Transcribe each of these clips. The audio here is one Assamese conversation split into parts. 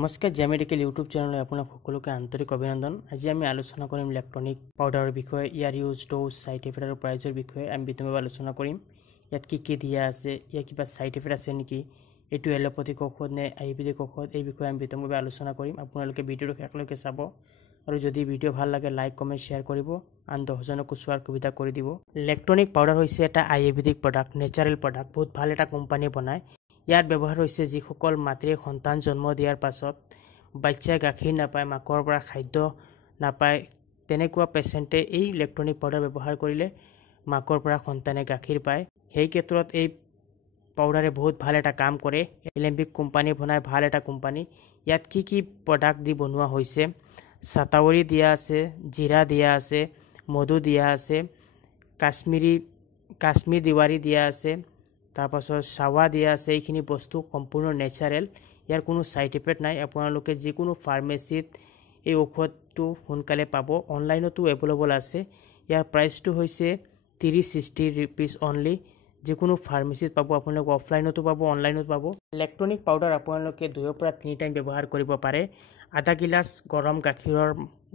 নমস্কাৰ জেমেডিকেল ইউটিউব চেনেলে আপোনাক সকলোকে আন্তৰিক অভিনন্দন। আজি আমি আলোচনা কৰিম ইলেক্ট্ৰনিক পাউডাৰৰ বিষয়ে, ইয়াৰ ইউজ, ড'জ, সাইড ইফেক্ট আৰু প্ৰাইজৰ বিষয়ে আমি বিতংভাৱে আলোচনা কৰিম। ইয়াত কি দিয়া আছে, ইয়াৰ কিবা সাইড ইফেক্ট আছে নেকি, এইটো এলোপেথিক ঔষধ নে আয়ুৰ্বেদিক ঔষধ, এই বিষয়ে আমি বিতংভাৱে আলোচনা কৰিম। আপোনালোকে ভিডিঅ'টো শেষলৈকে চাব আৰু যদি ভিডিঅ' ভাল লাগে লাইক কমেণ্ট শ্বেয়াৰ কৰিব, আন 10জনকো চোৱাৰ সুবিধা কৰি দিব। ইলেক্ট্ৰনিক পাউডাৰ হৈছে এটা আয়ুৰ্বেদিক প্ৰডাক্ট, নেচাৰেল প্ৰডাক্ট, বহুত ভাল এটা কোম্পানীয়ে বনায়। ইয়াৰ ব্যৱহাৰ হৈছে যিসকল মাতৃয়ে সন্তান জন্ম দিয়াৰ পাছত বাচ্চাই গাখীৰ নাপায়, মাকৰ পৰা খাদ্য নাপায়, তেনেকুৱা পেচেণ্টে এই ইলেক্ট্ৰনিক পাউডাৰ ব্যৱহাৰ কৰিলে মাকৰ পৰা সন্তানে গাখীৰ পায়। সেই ক্ষেত্ৰত এই পাউডাৰে বহুত ভাল এটা কাম কৰে। এলেম্বিক কোম্পানী বনায়, ভাল এটা কোম্পানী। ইয়াত কি প্ৰডাক্ট দি বনোৱা হৈছে, চাটাৱৰী দিয়া আছে, জিৰা দিয়া আছে, মধু দিয়া আছে, কাশ্মীৰ দিৱাৰী দিয়া আছে, তাৰপাছত চাৱা দিয়া আছে। এইখিনি বস্তু সম্পূৰ্ণ নেচাৰেল, ইয়াৰ কোনো সাইড ইফেক্ট নাই। আপোনালোকে যিকোনো ফাৰ্মেচিত এই ঔষধটো সোনকালে পাব, অনলাইনতো এভেইলেবল আছে। ইয়াৰ প্ৰাইচটো হৈছে 30-60 ৰুপিজ অনলি। যিকোনো ফাৰ্মেচিত পাব, আপোনালোকে অফলাইনতো পাব, অনলাইনতো পাব। ইলেক্ট্ৰনিক পাউডাৰ আপোনালোকে 2 পৰা 3 টাইম ব্যৱহাৰ কৰিব পাৰে। আধা গিলাচ গৰম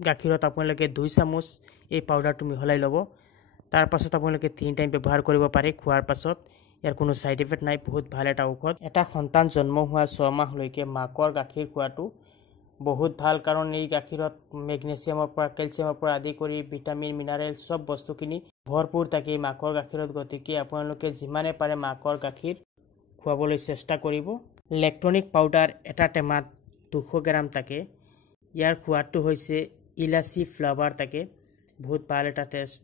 গাখীৰত আপোনালোকে 2 চামুচ এই পাউডাৰটো মিহলাই ল'ব। তাৰপাছত আপোনালোকে 3 টাইম ব্যৱহাৰ কৰিব পাৰে খোৱাৰ পাছত। ইয়াৰ কোনো সাইড ইফেক্ট নাই, বহুত ভাল এটা ঔষধ। এটা সন্তান জন্ম হোৱা 6 মাহলৈকে মাকৰ গাখীৰ খোৱাটো বহুত ভাল, কাৰণ এই গাখীৰত মেগনেছিয়ামৰ পৰা, কেলছিয়ামৰ পৰা আদি কৰি ভিটামিন, মিনাৰেল চব বস্তুখিনি ভৰপূৰ থাকে মাকৰ গাখীৰত। গতিকে আপোনালোকে যিমানে পাৰে মাকৰ গাখীৰ খুৱাবলৈ চেষ্টা কৰিব। ইলেক্ট্ৰনিক পাউডাৰ এটা টেমাত 200 গ্ৰাম থাকে। ইয়াৰ সোৱাদটো হৈছে ইলাচি ফ্লেভাৰ থাকে, বহুত ভাল এটা টেষ্ট।